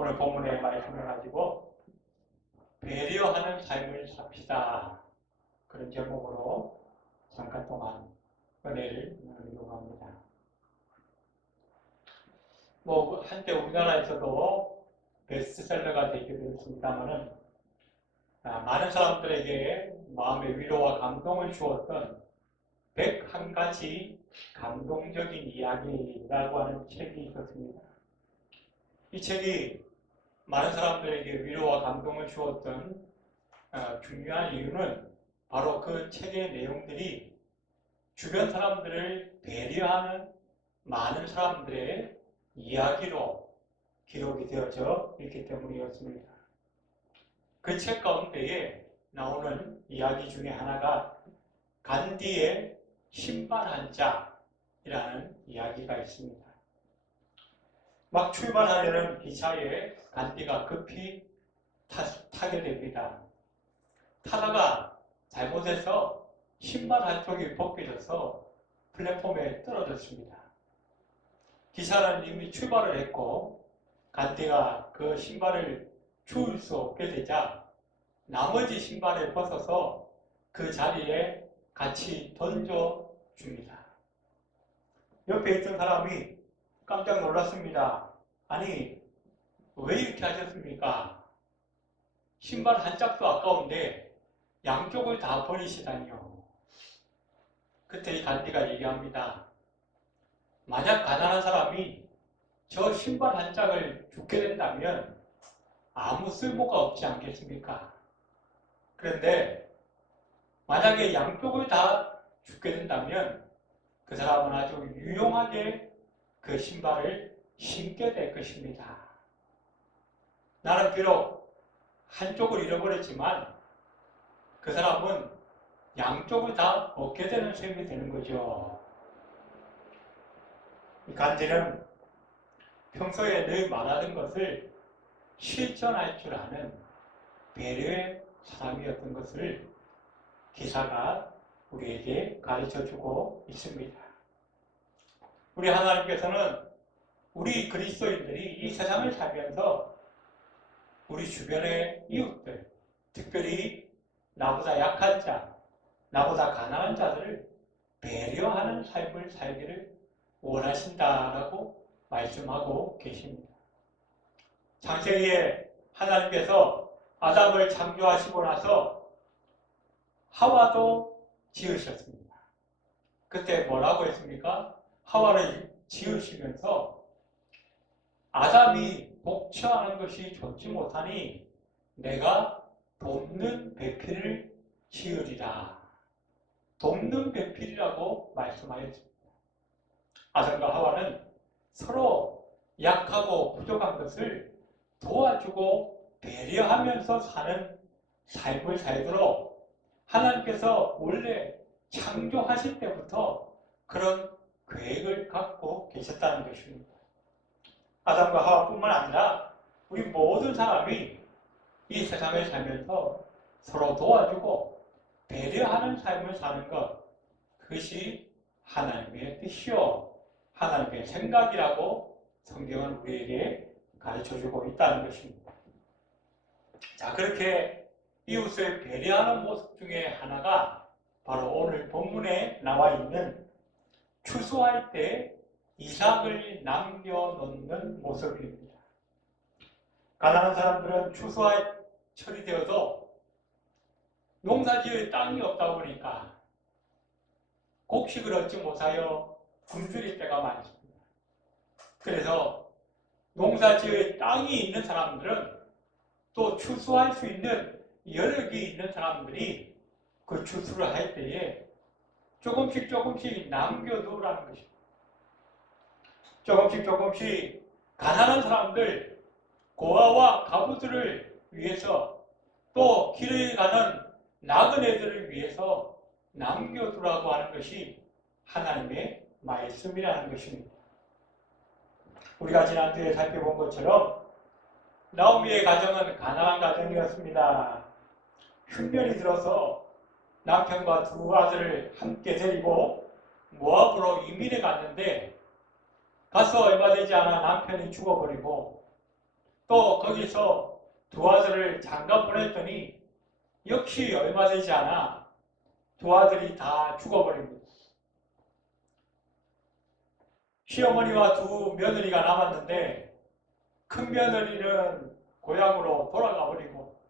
오늘 본문의 말씀을 가지고 배려하는 삶을 삽시다. 그런 제목으로 잠깐 동안 은혜를 나누려고 합니다. 한때 우리나라에서도 베스트셀러가 되기도 했습니다만은 많은 사람들에게 마음의 위로와 감동을 주었던 101가지 감동적인 이야기라고 하는 책이 있었습니다. 이 책이 많은 사람들에게 위로와 감동을 주었던 중요한 이유는 바로 그 책의 내용들이 주변 사람들을 배려하는 많은 사람들의 이야기로 기록이 되어져 있기 때문이었습니다. 그 책 가운데에 나오는 이야기 중에 하나가 간디의 신발 한 짝이라는 이야기가 있습니다. 막 출발하려는 기차에 간디가 급히 타게 됩니다. 타다가 잘못해서 신발 한쪽이 벗겨져서 플랫폼에 떨어졌습니다. 기사는 이미 출발을 했고 간디가 그 신발을 주울 수 없게 되자 나머지 신발을 벗어서 그 자리에 같이 던져줍니다. 옆에 있던 사람이 깜짝 놀랐습니다. 아니, 왜 이렇게 하셨습니까? 신발 한 짝도 아까운데 양쪽을 다 버리시다니요. 그때 이 간디가 얘기합니다. 만약 가난한 사람이 저 신발 한 짝을 줍게 된다면 아무 쓸모가 없지 않겠습니까? 그런데 만약에 양쪽을 다 줍게 된다면 그 사람은 아주 유용하게 그 신발을 신게 될 것입니다. 나는 비록 한쪽을 잃어버렸지만 그 사람은 양쪽을 다 얻게 되는 셈이 되는 거죠. 간디는 평소에 늘 말하던 것을 실천할 줄 아는 배려의 사람이었던 것을 기사가 우리에게 가르쳐주고 있습니다. 우리 하나님께서는 우리 그리스도인들이 이 세상을 살면서 우리 주변의 이웃들, 특별히 나보다 약한 자, 나보다 가난한 자들을 배려하는 삶을 살기를 원하신다라고 말씀하고 계십니다. 창세기에 하나님께서 아담을 창조하시고 나서 하와도 지으셨습니다. 그때 뭐라고 했습니까? 하와를 지으시면서 아담이 복처하는 것이 좋지 못하니 내가 돕는 배필을 지으리라. 돕는 배필이라고 말씀하였습니다. 아담과 하와는 서로 약하고 부족한 것을 도와주고 배려하면서 사는 삶을 살도록 하나님께서 원래 창조하실 때부터 그런 계획을 갖고 계셨다는 것입니다. 아담과 하와뿐만 아니라 우리 모든 사람이 이 세상을 살면서 서로 도와주고 배려하는 삶을 사는 것, 그것이 하나님의 뜻이요 하나님의 생각이라고 성경은 우리에게 가르쳐주고 있다는 것입니다. 자, 그렇게 이웃을 배려하는 모습 중에 하나가 바로 오늘 본문에 나와 있는 추수할 때 이삭을 남겨놓는 모습입니다. 가난한 사람들은 추수할 철이 되어도 농사지을 땅이 없다 보니까 곡식을 얻지 못하여 굶주릴 때가 많습니다. 그래서 농사지을 땅이 있는 사람들은 또 추수할 수 있는 여력이 있는 사람들이 그 추수를 할 때에 조금씩 남겨두라는 것입니다. 조금씩 가난한 사람들, 고아와 가부들을 위해서 또 길을 가는 나그네들을 위해서 남겨두라고 하는 것이 하나님의 말씀이라는 것입니다. 우리가 지난주에 살펴본 것처럼 나오미의 가정은 가난한 가정이었습니다. 흉년이 들어서 남편과 두 아들을 함께 데리고 모압으로 이민해 갔는데 가서 얼마 되지 않아 남편이 죽어버리고 또 거기서 두 아들을 장가 보냈더니 역시 얼마 되지 않아 두 아들이 다 죽어버립니다. 시어머니와 두 며느리가 남았는데 큰 며느리는 고향으로 돌아가 버리고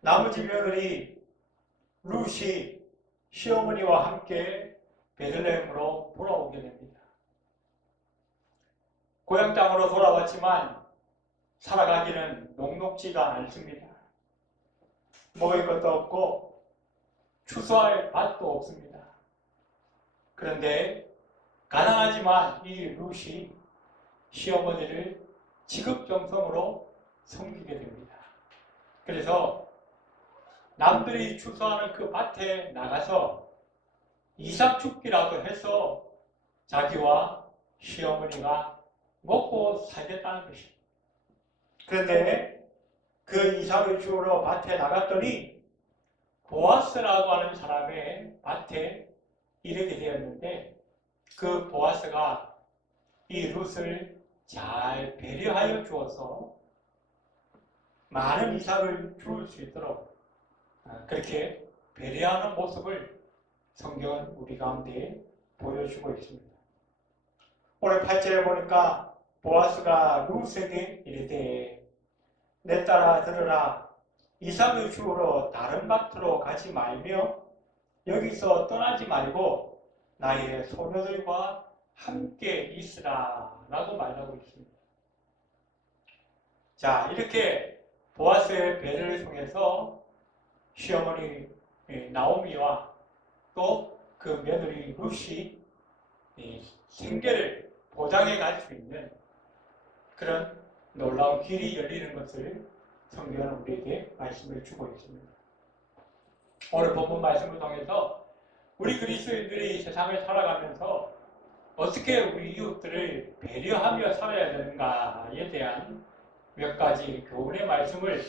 나머지 며느리 룻이 시어머니와 함께 베들레헴으로 돌아오게 됩니다. 고향 땅으로 돌아왔지만 살아가기는 녹록지가 않습니다. 먹을 것도 없고 추수할 밭도 없습니다. 그런데 가난하지만 이 룻이 시어머니를 지극정성으로 섬기게 됩니다. 그래서 남들이 추수하는 그 밭에 나가서 이삭죽기라도 해서 자기와 시어머니가 먹고 살겠다는 것입니다. 그런데 그 이삭을 주우러 밭에 나갔더니 보아스라고 하는 사람의 밭에 이르게 되었는데 그 보아스가 이 룻을 잘 배려하여 주어서 많은 이삭을 주울 수 있도록 그렇게 배려하는 모습을 성경은 우리 가운데 보여주고 있습니다. 오늘 8절에 보니까 보아스가 룻에게 이르되 내 딸아 들으라 이삭을 주우러 다른 밭으로 가지 말며 여기서 떠나지 말고 나의 소녀들과 함께 있으라 라고 말하고 있습니다. 자, 이렇게 보아스의 배려를 통해서 시어머니 나오미와 또 그 며느리 룻이 생계를 보장해 갈 수 있는 그런 놀라운 길이 열리는 것을 성경은 우리에게 말씀을 주고 있습니다. 오늘 본문 말씀을 통해서 우리 그리스도인들이 세상을 살아가면서 어떻게 우리 이웃들을 배려하며 살아야 되는가에 대한 몇 가지 교훈의 말씀을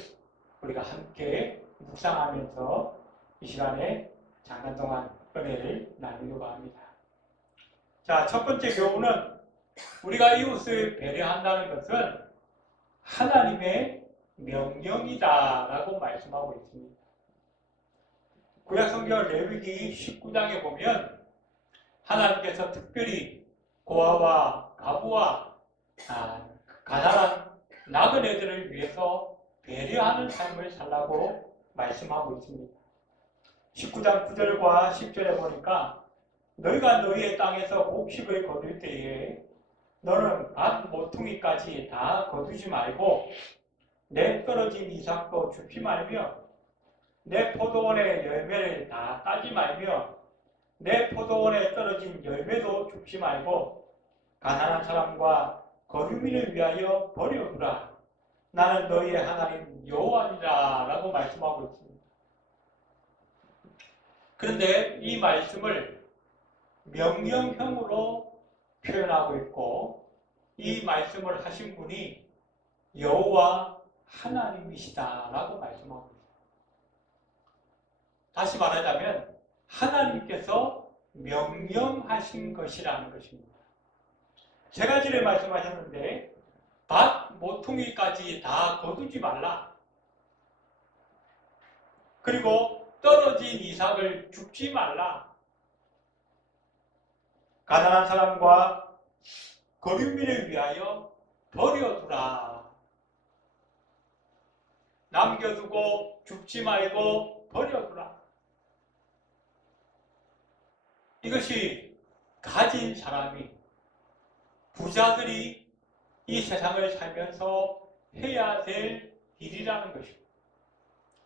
우리가 함께 묵상하면서 이 시간에 잠깐 동안 은혜를 나누려고 합니다. 자, 첫 번째 교훈은 우리가 이웃을 배려한다는 것은 하나님의 명령이다라고 말씀하고 있습니다. 구약성경 레위기 19장에 보면 하나님께서 특별히 고아와 가부와 가난한 나그네들을 위해서 배려하는 삶을 살라고 말씀하고 있습니다. 19장 9절과 10절에 보니까 너희가 너희의 땅에서 곡식을 거둘 때에 너는 밭 모퉁이까지 다 거두지 말고 내 떨어진 이삭도 줍지 말며 내 포도원의 열매를 다 따지 말며 내 포도원에 떨어진 열매도 줍지 말고 가난한 사람과 거류민을 위하여 버려두라. 나는 너희의 하나님 여호와니라 라고 말씀하고 있습니다. 그런데 이 말씀을 명령형으로 표현하고 있고 이 말씀을 하신 분이 여호와 하나님이시다라고 말씀하고 있습니다. 다시 말하자면 하나님께서 명령하신 것이라는 것입니다. 세 가지를 말씀하셨는데 밭 모퉁이까지 다 거두지 말라. 그리고 떨어진 이삭을 줍지 말라. 가난한 사람과 거류민을 위하여 버려두라. 남겨두고 줍지 말고 버려두라. 이것이 가진 사람이 부자들이 이 세상을 살면서 해야 될 일이라는 것입니다.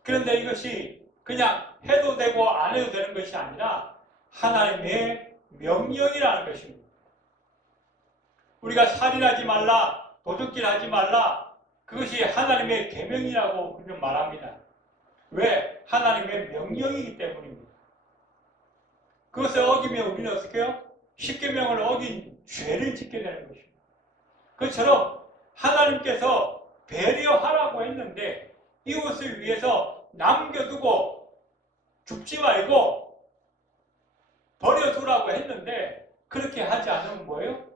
그런데 이것이 그냥 해도 되고 안 해도 되는 것이 아니라 하나님의 명령이라는 것입니다. 우리가 살인하지 말라, 도둑질하지 말라, 그것이 하나님의 계명이라고 우리는 말합니다. 왜? 하나님의 명령이기 때문입니다. 그것을 어기면 우리는 어떻게 해요? 십계명을 어긴 죄를 짓게 되는 것입니다. 그것처럼 하나님께서 배려하라고 했는데 이웃을 위해서 남겨두고 줍지 말고 버려두라고 했는데 그렇게 하지 않으면 뭐예요?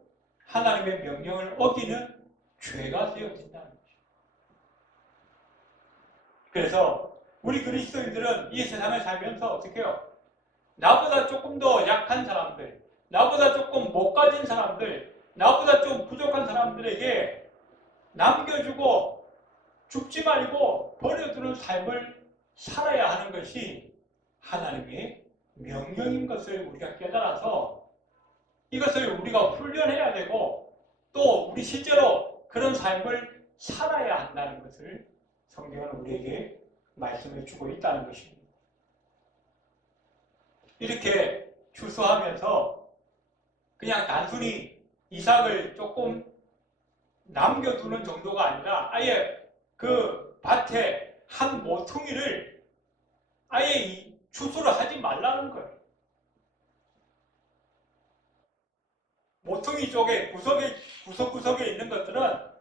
하나님의 명령을 어기는 죄가 되어진다는 거죠. 그래서 우리 그리스도인들은 이 세상을 살면서 어떻게 해요? 나보다 조금 더 약한 사람들, 나보다 조금 못 가진 사람들, 나보다 좀 부족한 사람들에게 남겨주고 죽지 말고 버려두는 삶을 살아야 하는 것이 하나님의 명령인 것을 우리가 깨달아서 이것을 우리가 훈련해야 되고 또 우리 실제로 그런 삶을 살아야 한다는 것을 성경은 우리에게 말씀해 주고 있다는 것입니다. 이렇게 추수하면서 그냥 단순히 이삭을 조금 남겨두는 정도가 아니라 아예 그 밭에 한 모퉁이를 아예 추수를 하지 말라는 거예요. 모퉁이 쪽에 구석구석에 있는 것들은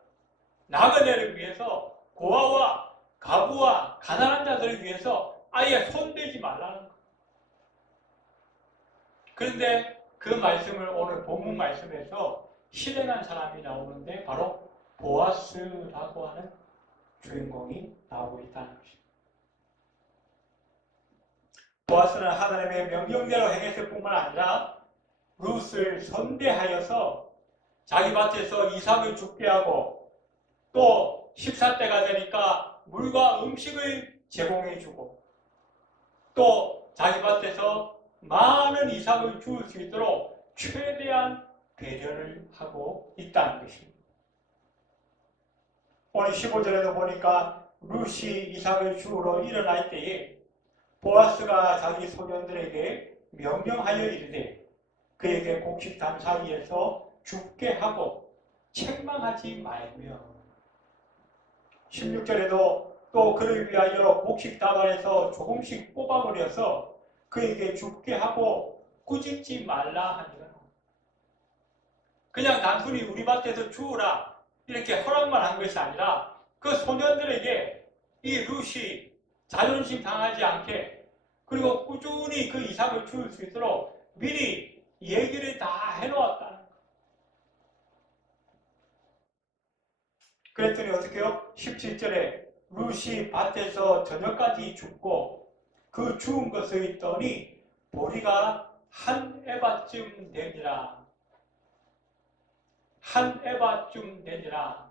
나그네를 위해서 고아와 가부와 가난한 자들을 위해서 아예 손대지 말라는 거예요. 그런데 그 말씀을 오늘 본문 말씀에서 실행한 사람이 나오는데 바로 보아스라고 하는 주인공이 나오고 있다는 것입니다. 보아스는 하나님의 명령대로 행했을 뿐만 아니라 룻을 선대하여서 자기 밭에서 이삭을 죽게 하고 또 14대가 되니까 물과 음식을 제공해주고 또 자기 밭에서 많은 이삭을 주울 수 있도록 최대한 배려를 하고 있다는 것입니다. 오늘 15절에도 보니까 룻이 이삭을 주우러 일어날 때에 보아스가 자기 소년들에게 명령하여 이르되 그에게 곡식단 사이에서 죽게 하고 책망하지 말며 16절에도 또 그를 위하여 곡식다발에서 조금씩 뽑아버려서 그에게 죽게 하고 꾸짖지 말라 하니라. 그냥 단순히 우리 밭에서 주우라 이렇게 허락만 한 것이 아니라 그 소년들에게 이 룻이 자존심 상하지 않게 그리고 꾸준히 그 이삭을 주울 수 있도록 미리 얘기를 다 해놓았다는 거예요. 그랬더니 어떻게 해요? 17절에 룻이 밭에서 저녁까지 죽고 그 죽은 것을 있더니 보리가 한 에바쯤 되니라. 한 에바쯤 되니라.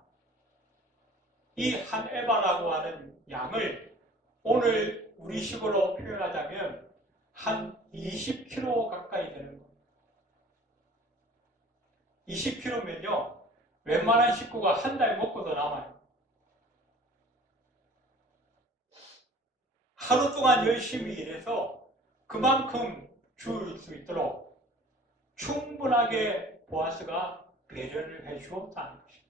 이 한 에바라고 하는 양을 오늘 우리식으로 표현하자면 한 20kg 가까이 되는 거예요. 20kg면요. 웬만한 식구가 한 달 먹고도 남아요. 하루 동안 열심히 일해서 그만큼 줄 수 있도록 충분하게 보아스가 배려를 해주었다는 것입니다.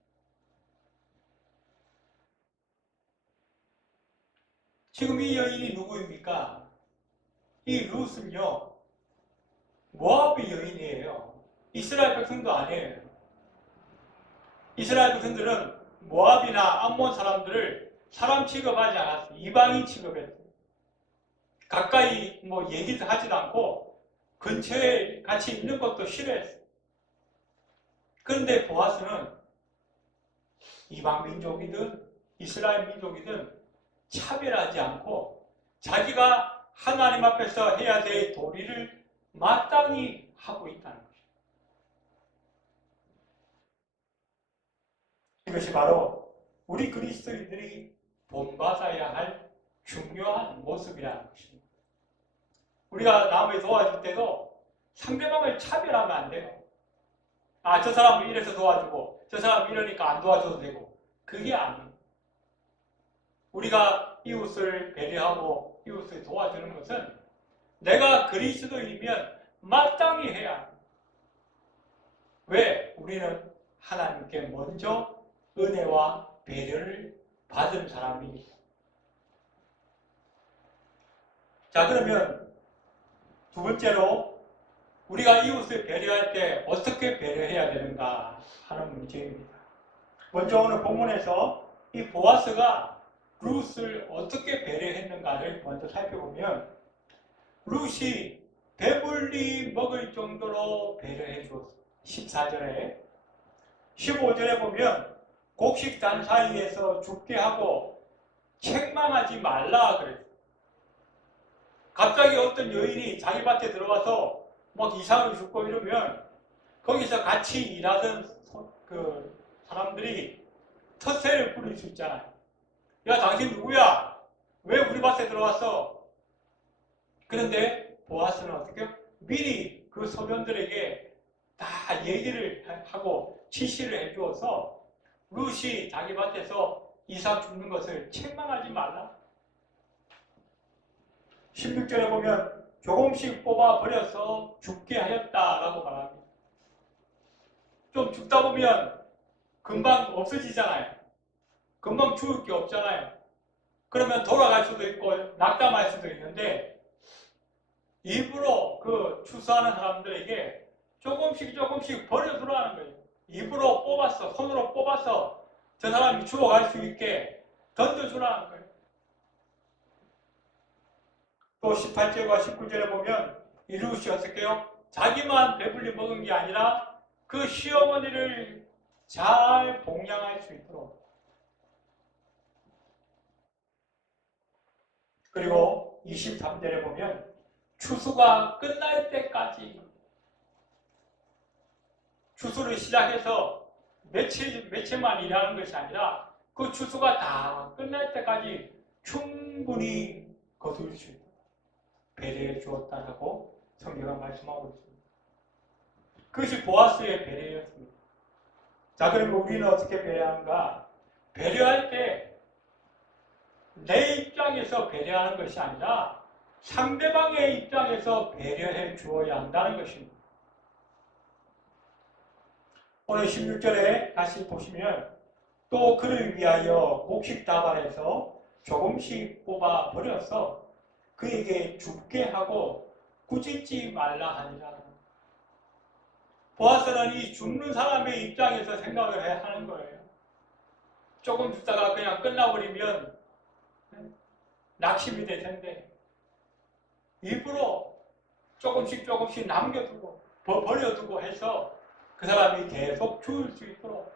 지금 이 여인이 누구입니까? 이 룻은요, 모압의 여인이에요. 이스라엘 백성도 아니에요. 이스라엘 백성들은 모압이나 암몬 사람들을 사람 취급하지 않았어요. 이방인 취급했어요. 가까이 얘기도 하지도 않고 근처에 같이 있는 것도 싫어했어요. 그런데 보아스는 이방 민족이든 이스라엘 민족이든 차별하지 않고 자기가 하나님 앞에서 해야 될 도리를 마땅히 하고 있다는 것입니다. 이것이 바로 우리 그리스도인들이 본받아야 할 중요한 모습이라는 것입니다. 우리가 남을 도와줄 때도 상대방을 차별하면 안 돼요. 아, 저 사람은 이래서 도와주고 저 사람은 이러니까 안 도와줘도 되고 그게 아니에요. 우리가 이웃을 배려하고 이웃을 도와주는 것은 내가 그리스도인이면 마땅히 해야 합니다. 왜? 우리는 하나님께 먼저 은혜와 배려를 받은 사람이니까. 자, 그러면 두 번째로 우리가 이웃을 배려할 때 어떻게 배려해야 되는가 하는 문제입니다. 먼저 오늘 본문에서 이 보아스가 룻을 어떻게 배려했는가를 먼저 살펴보면 룻이 배불리 먹을 정도로 배려해 주었어요. 14절에 15절에 보면 곡식단 사이에서 죽게 하고 책망하지 말라 그랬어요. 갑자기 어떤 여인이 자기 밭에 들어와서 막 이상을 죽고 이러면 거기서 같이 일하던 그 사람들이 텃세를 부릴 수 있잖아요. 야, 당신 누구야? 왜 우리 밭에 들어왔어? 그런데 보아스는 어떻게 미리 그 소년들에게 다 얘기를 하고 지시를 해주어서 룻이 자기 밭에서 이삭 죽는 것을 책망하지 말라. 16절에 보면 조금씩 뽑아 버려서 죽게 하였다라고 말합니다. 좀 죽다 보면 금방 없어지잖아요. 금방 죽을 게 없잖아요. 그러면 돌아갈 수도 있고 낙담할 수도 있는데 일부러 그 추수하는 사람들에게 조금씩 버려두라는 거예요. 일부러 뽑았어, 손으로 뽑아서 저 사람이 죽어갈 수 있게 던져주라는 거예요. 또 18절과 19절에 보면 이 룻이 어떻게 해요? 자기만 배불리 먹은 게 아니라 그 시어머니를 잘 봉양할 수 있도록. 그리고 23절에 보면 추수가 끝날 때까지, 추수를 시작해서 며칠만 일하는 것이 아니라 그 추수가 다 끝날 때까지 충분히 거둘 수 있도록 배려해 주었다라고 성경은 말씀하고 있습니다. 그것이 보아스의 배려였습니다. 자, 그러면 우리는 어떻게 배려하는가? 배려할 때 내 입장에서 배려하는 것이 아니라 상대방의 입장에서 배려해 주어야 한다는 것입니다. 오늘 16절에 다시 보시면 또 그를 위하여 곡식 다발에서 조금씩 뽑아 버려서 그에게 죽게 하고 꾸짖지 말라 하니라. 보아스는 이 죽는 사람의 입장에서 생각을 해야 하는 거예요. 조금 죽다가 그냥 끝나버리면 낙심이 될 텐데 일부러 조금씩 남겨두고 버려두고 해서 그 사람이 계속 죽을 수 있도록,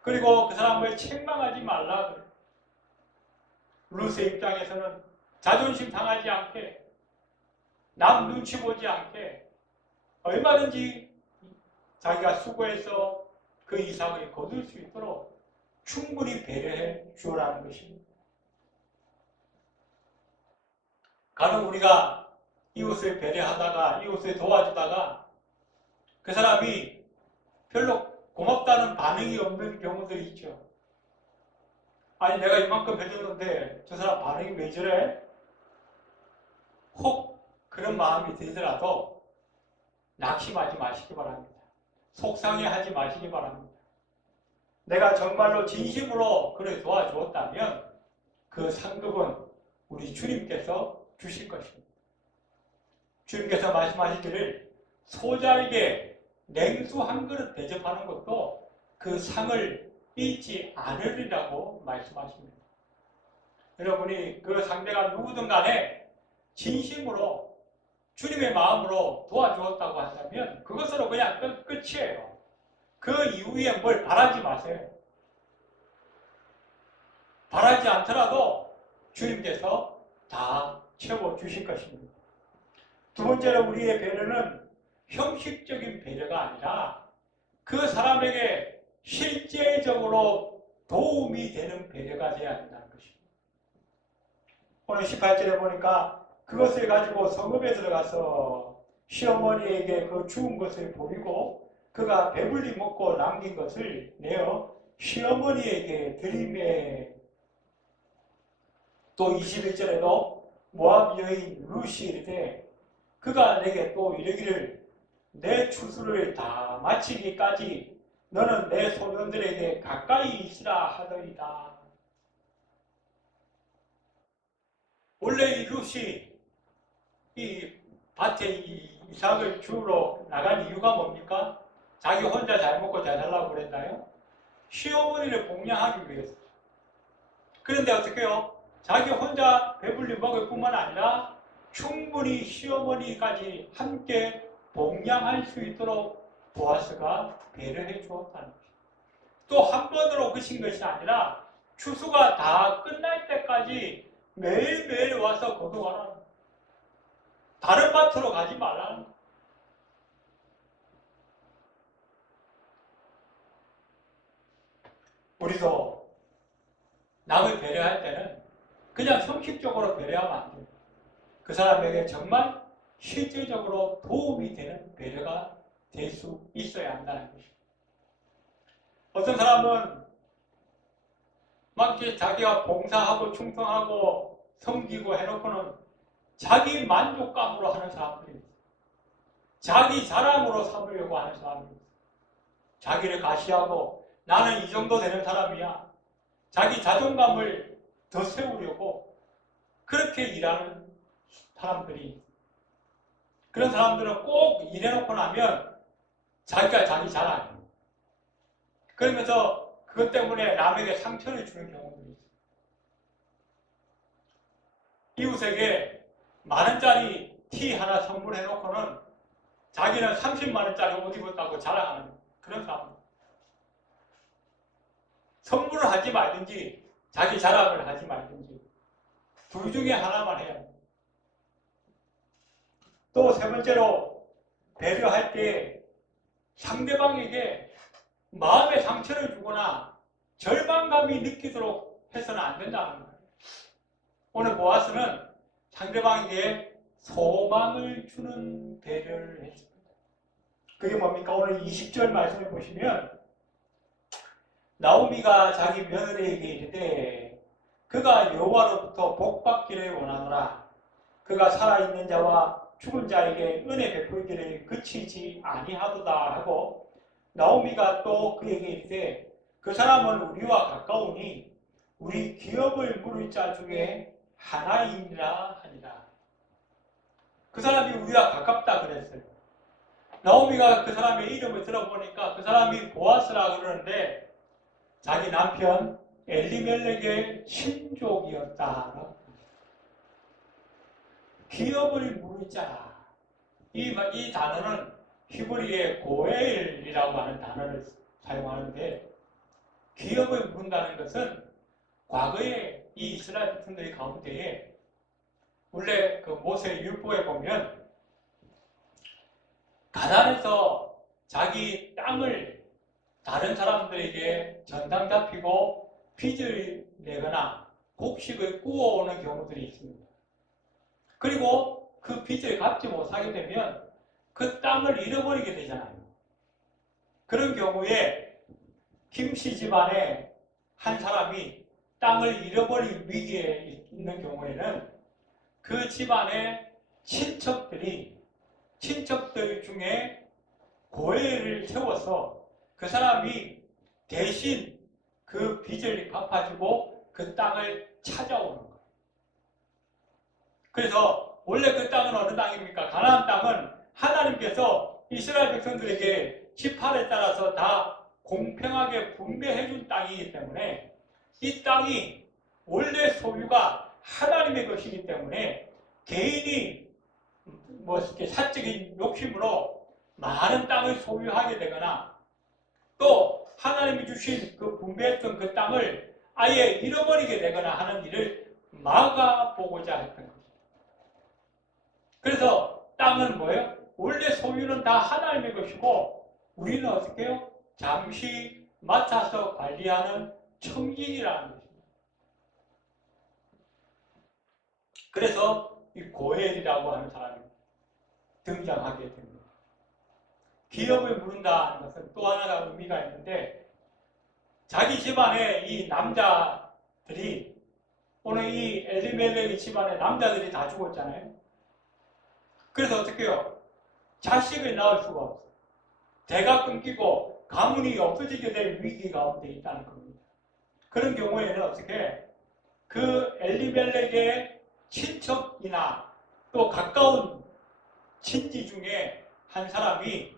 그리고 그 사람을 책망하지 말라 그래요. 룻의 입장에서는 자존심 상하지 않게, 남 눈치 보지 않게 얼마든지 자기가 수고해서 그 이삭을 거둘 수 있도록 충분히 배려해 주라는 것입니다. 간혹 우리가 이웃을 배려하다가 이웃을 도와주다가 그 사람이 별로 고맙다는 반응이 없는 경우들이 있죠. 아니, 내가 이만큼 해줬는데 저 사람 반응이 왜 저래? 혹 그런 마음이 들더라도 낙심하지 마시기 바랍니다. 속상해하지 마시기 바랍니다. 내가 정말로 진심으로 그를 도와주었다면 그 상급은 우리 주님께서 주실 것입니다. 주님께서 말씀하시기를 소자에게 냉수 한 그릇 대접하는 것도 그 상을 잊지 않으리라고 말씀하십니다. 여러분이 그 상대가 누구든 간에 진심으로 주님의 마음으로 도와주었다고 한다면 그것으로 그냥 끝이에요. 그 이후에 뭘 바라지 마세요. 바라지 않더라도 주님께서 다 채워주실 것입니다. 두 번째로 우리의 배려는 형식적인 배려가 아니라 그 사람에게 실제적으로 도움이 되는 배려가 되어야 한다는 것입니다. 오늘 18절에 보니까 그것을 가지고 성읍에 들어가서 시어머니에게 그 죽은 것을 보이고 그가 배불리 먹고 남긴 것을 내어 시어머니에게 드리매. 또 21절에도 모압 여인 룻이 이르되 그가 내게 또 이르기를 내 추수를 다 마치기까지 너는 내 소년들에게 가까이 있으라 하더이다. 원래 이 룻이 이 밭에 이삭을 주우러 나간 이유가 뭡니까? 자기 혼자 잘 먹고 잘 살라고 그랬나요? 시어머니를 봉양하기 위해서. 그런데 어떻게 해요? 자기 혼자 배불리 먹을 뿐만 아니라 충분히 시어머니까지 함께 봉양할 수 있도록 보아스가 배려해 주었다는 것입니다. 또 한 번으로 그친 것이 아니라 추수가 다 끝날 때까지 매일매일 와서 거두어라. 다른 밭으로 가지 말라는 거예요. 우리도 남을 배려할 때는 그냥 형식적으로 배려하면 안 돼요. 그 사람에게 정말 실질적으로 도움이 되는 배려가 될 수 있어야 한다는 것입니다. 어떤 사람은 막 자기가 봉사하고 충성하고 섬기고 해놓고는 자기 만족감으로 하는 사람들이 있어요. 자기 자랑으로 삼으려고 하는 사람들이 있어요. 자기를 과시하고 나는 이 정도 되는 사람이야. 자기 자존감을 더 세우려고 그렇게 일하는 사람들이, 그런 사람들은 꼭 일해놓고 나면 자기가 자기 자랑이에요. 그러면서 그것 때문에 남에게 상처를 주는 경우들이 있어요. 이웃에게 만원짜리 티 하나 선물해놓고는 자기는 30만원짜리 옷 입었다고 자랑하는 그런 사람들. 선물을 하지 말든지 자기 자랑을 하지 말든지 둘 중에 하나만 해야 합니다. 또 세 번째로, 배려할 때 상대방에게 마음의 상처를 주거나 절망감이 느끼도록 해서는 안 된다는 거예요. 오늘 보아스는 상대방에게 소망을 주는 배려를 했습니다. 그게 뭡니까? 오늘 20절 말씀을 보시면 나오미가 자기 며느리에게 이르되 그가 여호와로부터 복받기를 원하노라. 그가 살아있는 자와 죽은 자에게 은혜 베풀기를 그치지 아니하도다 하고, 나오미가 또 그에게 이르되 그 사람은 우리와 가까우니 우리 기업을 물을 자 중에 하나이니라 하니라. 그 사람이 우리와 가깝다 그랬어요. 나오미가 그 사람의 이름을 들어보니까 그 사람이 보아스라 그러는데 자기 남편 엘리멜렉의 친족이었다. 기업을 물을 자. 이 단어는 히브리의 고엘이라고 하는 단어를 사용하는데, 기업을 물은다는 것은 과거에 이 이스라엘 백성들 가운데에 원래 그 모세 율법에 보면 가난해서 자기 땅을 다른 사람들에게 전당 잡히고 빚을 내거나 곡식을 구워오는 경우들이 있습니다. 그리고 그 빚을 갚지 못하게 되면 그 땅을 잃어버리게 되잖아요. 그런 경우에 김씨 집안에 한 사람이 땅을 잃어버릴 위기에 있는 경우에는 그 집안의 친척들 중에 고해를 세워서 그 사람이 대신 그 빚을 갚아주고 그 땅을 찾아오는 거예요. 그래서 원래 그 땅은 어느 땅입니까? 가나안 땅은 하나님께서 이스라엘 백성들에게 지파에 따라서 다 공평하게 분배해 준 땅이기 때문에 이 땅이 원래 소유가 하나님의 것이기 때문에 개인이 이렇게 사적인 욕심으로 많은 땅을 소유하게 되거나 또 하나님이 주신 그 분배했던 그 땅을 아예 잃어버리게 되거나 하는 일을 막아보고자 했던 겁니다. 그래서 땅은 뭐예요? 원래 소유는 다 하나님의 것이고 우리는 어떻게 해요? 잠시 맡아서 관리하는 청지기라는 것입니다. 그래서 이 고엘이라고 하는 사람이 등장하게 됩니다. 기업을 물은다는 것은 또 하나가 의미가 있는데, 자기 집안의 이 남자들이, 오늘 이 엘리멜렉의 집안의 남자들이 다 죽었잖아요. 그래서 어떻게 해요? 자식을 낳을 수가 없어요. 대가 끊기고 가문이 없어지게 될 위기 가운데 있다는 겁니다. 그런 경우에는 어떻게 그 엘리멜렉의 친척이나 또 가까운 친지 중에 한 사람이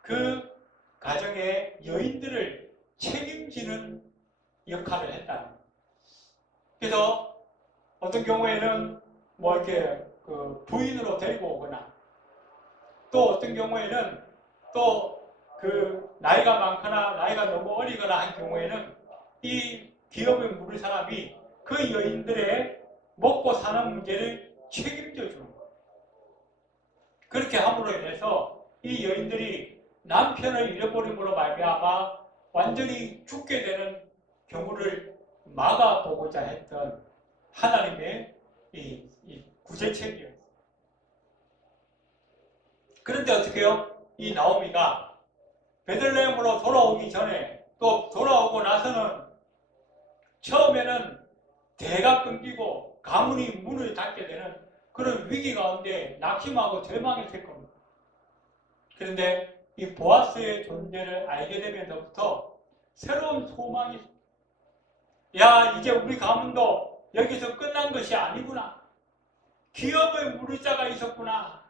그 가정의 여인들을 책임지는 역할을 했다는 거예요. 그래서 어떤 경우에는 뭐 이렇게 그 부인으로 데리고 오거나 또 어떤 경우에는 또 그 나이가 많거나 나이가 너무 어리거나 한 경우에는 이 기업에 물을 사람이 그 여인들의 먹고 사는 문제를 책임져 주는 거예요. 그렇게 함으로 인해서 이 여인들이 남편을 잃어버림으로 말미암아 완전히 죽게 되는 경우를 막아보고자 했던 하나님의 이 구제책이에요. 그런데 어떻게 해요? 이 나오미가 베들레헴으로 돌아오기 전에 또 돌아오고 나서는 처음에는 대가 끊기고 가문이 문을 닫게 되는 그런 위기 가운데 낙심하고 절망했을 겁니다. 그런데 이 보아스의 존재를 알게 되면서부터 새로운 소망이 있습니다. 야, 이제 우리 가문도 여기서 끝난 것이 아니구나. 기업의 물을 자가 있었구나.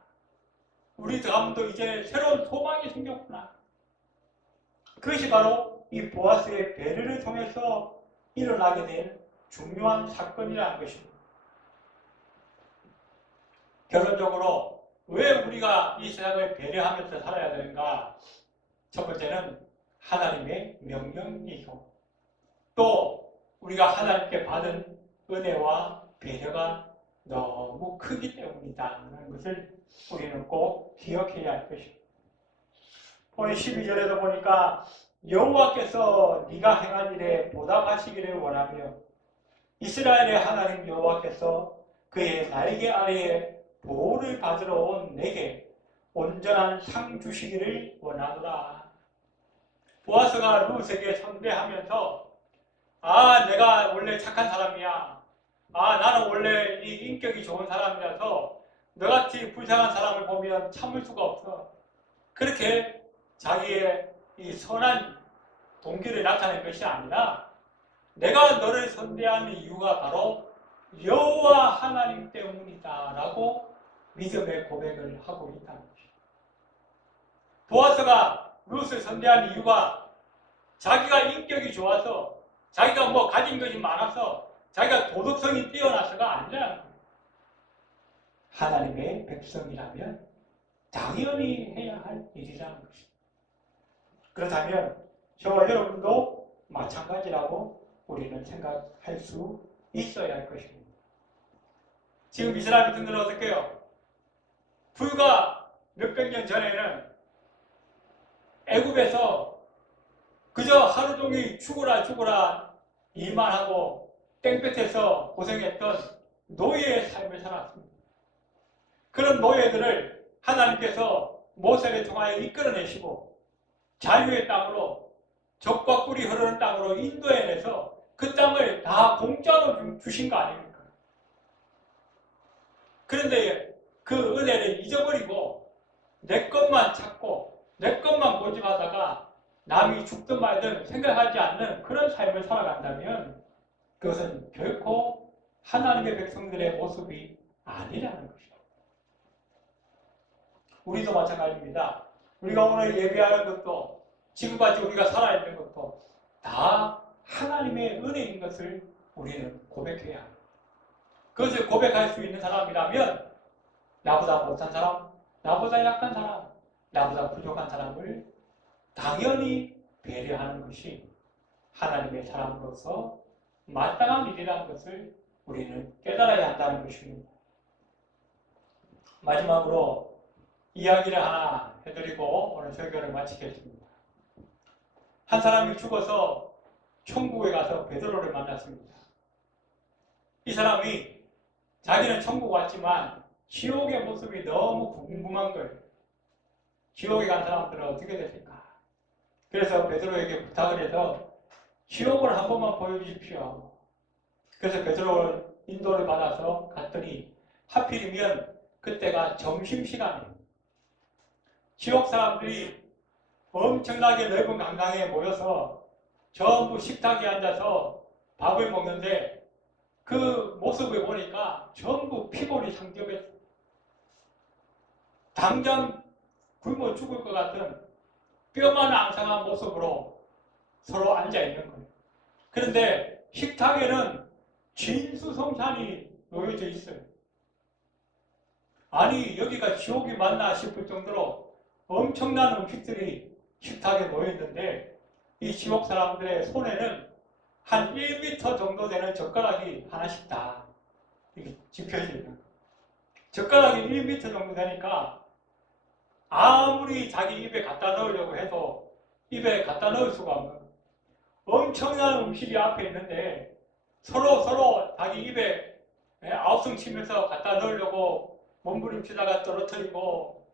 우리 가문도 이제 새로운 소망이 생겼구나. 그것이 바로 이 보아스의 배려를 통해서 일어나게 된 중요한 사건이라는 것입니다. 결론적으로 왜 우리가 이 세상을 배려하면서 살아야 되는가? 첫 번째는 하나님의 명령이고 또 우리가 하나님께 받은 은혜와 배려가 너무 크기 때문이다라는 것을 우리는 꼭 기억해야 할 것입니다. 오늘 12절에도 보니까 여호와께서 네가 행한 일에 보답하시기를 원하며 이스라엘의 하나님 여호와께서 그의 날개 아래에 보호를 받으러 온 내게 온전한 상 주시기를 원하노라. 보아스가 룻에게 선배하면서 내가 원래 착한 사람이야. 나는 원래 이 인격이 좋은 사람이라서 너같이 불쌍한 사람을 보면 참을 수가 없어. 그렇게 자기의 이 선한 동기를 나타낸 것이 아니라 내가 너를 선대하는 이유가 바로 여호와 하나님 때문이다 라고 믿음의 고백을 하고 있다는 것입니다. 보아스가 룻을 선대한 이유가 자기가 인격이 좋아서 자기가 뭐 가진 것이 많아서 자기가 도덕성이 뛰어나서가 아니라는 거예요. 하나님의 백성이라면 당연히 해야 할 일이라는 것입니다. 그렇다면 저와 여러분도 마찬가지라고 우리는 생각할 수 있어야 할 것입니다. 지금 이스라엘 백성들은 어떻게 해요? 불과 몇백 년 전에는 애굽에서 그저 하루 종일 죽어라 일만 하고 땡볕에서 고생했던 노예의 삶을 살았습니다. 그런 노예들을 하나님께서 모세를 통하여 이끌어내시고 자유의 땅으로 적과 꿀이 흐르는 땅으로 인도해내서 그 땅을 다 공짜로 주신 거 아닙니까? 그런데 그 은혜를 잊어버리고 내 것만 찾고 내 것만 고집하다가 남이 죽든 말든 생각하지 않는 그런 삶을 살아간다면 그것은 결코 하나님의 백성들의 모습이 아니라는 것이죠. 우리도 마찬가지입니다. 우리가 오늘 예배하는 것도 지금까지 우리가 살아있는 것도 다 하나님의 은혜인 것을 우리는 고백해야 합니다. 그것을 고백할 수 있는 사람이라면 나보다 못한 사람, 나보다 약한 사람, 나보다 부족한 사람을 당연히 배려하는 것이 하나님의 사람으로서 마땅한 일이라는 것을 우리는 깨달아야 한다는 것입니다. 마지막으로 이야기를 하나 해드리고 오늘 설교를 마치겠습니다. 한 사람이 죽어서 천국에 가서 베드로를 만났습니다. 이 사람이 자기는 천국 왔지만 지옥의 모습이 너무 궁금한 거예요. 지옥에 간 사람들은 어떻게 됐을까? 그래서 베드로에게 부탁을 해서 지옥을 한 번만 보여주십시오. 그래서 베드로를 인도를 받아서 갔더니 하필이면 그때가 점심시간이에요. 지옥 사람들이 엄청나게 넓은 강당에 모여서 전부 식탁에 앉아서 밥을 먹는데 그 모습을 보니까 전부 피골이 상접했어요. 당장 굶어 죽을 것 같은 뼈만 앙상한 모습으로 서로 앉아있는 거예요. 그런데 식탁에는 진수성찬이 놓여져 있어요. 아니 여기가 지옥이 맞나 싶을 정도로 엄청난 음식들이 식탁에 놓여 있는데 이 지옥 사람들의 손에는 한 1m 정도 되는 젓가락이 하나씩 다 이렇게 집혀져 있는 거예요. 젓가락이 1m 정도 되니까 아무리 자기 입에 갖다 넣으려고 해도 입에 갖다 넣을 수가 없는 거예요. 엄청난 음식이 앞에 있는데 서로 자기 입에 아우성 치면서 갖다 넣으려고 몸부림치다가 떨어뜨리고,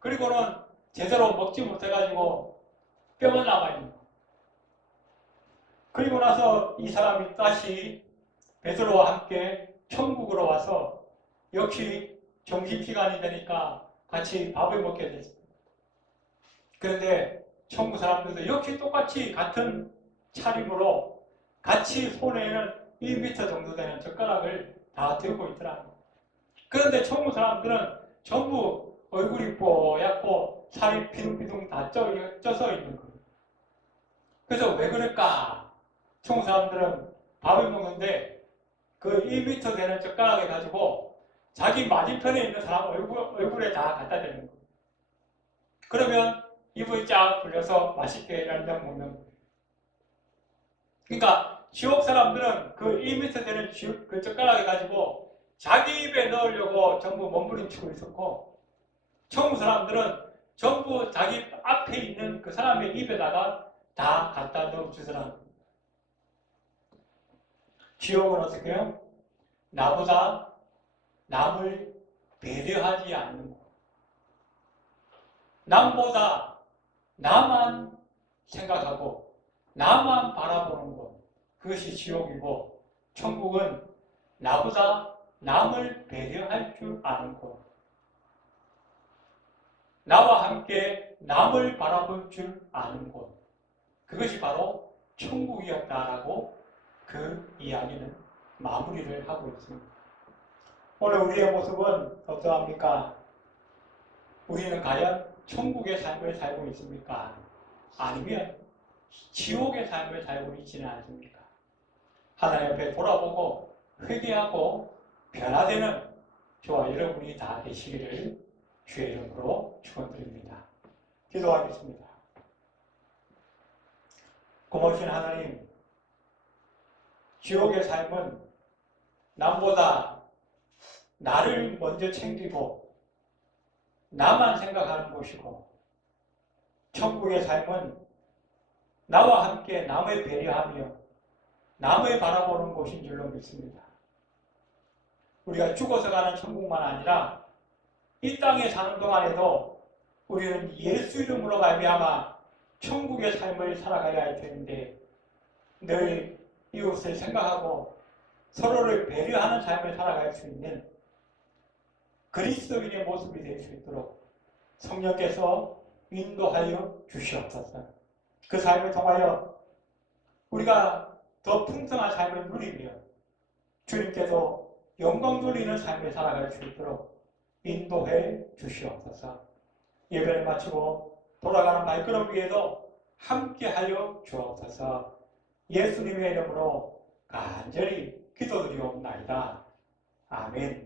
그리고는 제대로 먹지 못해가지고 뼈가 남아있는 거예요. 그리고 나서 이 사람이 다시 베드로와 함께 천국으로 와서 역시 점심시간이 되니까 같이 밥을 먹게 됐습니다. 그런데 천국 사람들도 역시 똑같이 같은 차림으로 같이 손에는 1m 정도 되는 젓가락을 다 들고 있더라고요. 그런데 천국 사람들은 전부 얼굴이 뽀얗고 살이 비둥비둥 다 쪄서 있는 거예요. 그래서 왜 그럴까? 천국 사람들은 밥을 먹는데 그 1m 되는 젓가락을 가지고 자기 맞은편에 있는 사람 얼굴에 다 갖다 대는 거예요. 그러면 입을 쫙 불려서 맛있게 냠냠 먹는 거예요. 그러니까 지옥 사람들은 그 1m 되는 그 젓가락을 가지고 자기 입에 넣으려고 전부 몸부림치고 있었고, 천국 사람들은 전부 자기 앞에 있는 그 사람의 입에다가 다 갖다 넣어주더라는 거예요. 지옥은 어떻게 해요? 나보다 남을 배려하지 않는 것, 남보다 나만 생각하고 나만 바라보는 것, 그것이 지옥이고, 천국은 나보다 남을 배려할 줄 아는 것, 나와 함께 남을 바라볼 줄 아는 것, 그것이 바로 천국이었다라고 그 이야기는 마무리를 하고 있습니다. 오늘 우리의 모습은 어떠합니까? 우리는 과연 천국의 삶을 살고 있습니까? 아니면 지옥의 삶을 살고 있지는 않습니까? 하나님 앞에 돌아보고 회개하고 변화되는 저와 여러분이 다 되시기를 주의 이름으로 축원드립니다. 기도하겠습니다. 고마우신 하나님, 지옥의 삶은 남보다 나를 먼저 챙기고 나만 생각하는 곳이고, 천국의 삶은 나와 함께 남을 배려하며 남을 바라보는 곳인 줄로 믿습니다. 우리가 죽어서 가는 천국만 아니라 이 땅에 사는 동안에도 우리는 예수 이름으로 말미암아 천국의 삶을 살아가야 할 텐데, 늘 이웃을 생각하고 서로를 배려하는 삶을 살아갈 수 있는 그리스도인의 모습이 될 수 있도록 성령께서 인도하여 주시옵소서. 그 삶을 통하여 우리가 더 풍성한 삶을 누리며 주님께서 영광 돌리는 삶을 살아갈 수 있도록 인도해 주시옵소서. 예배를 마치고 돌아가는 발걸음 위에도 함께하여 주옵소서. 예수님의 이름으로 간절히 기도드리옵나이다. 아멘.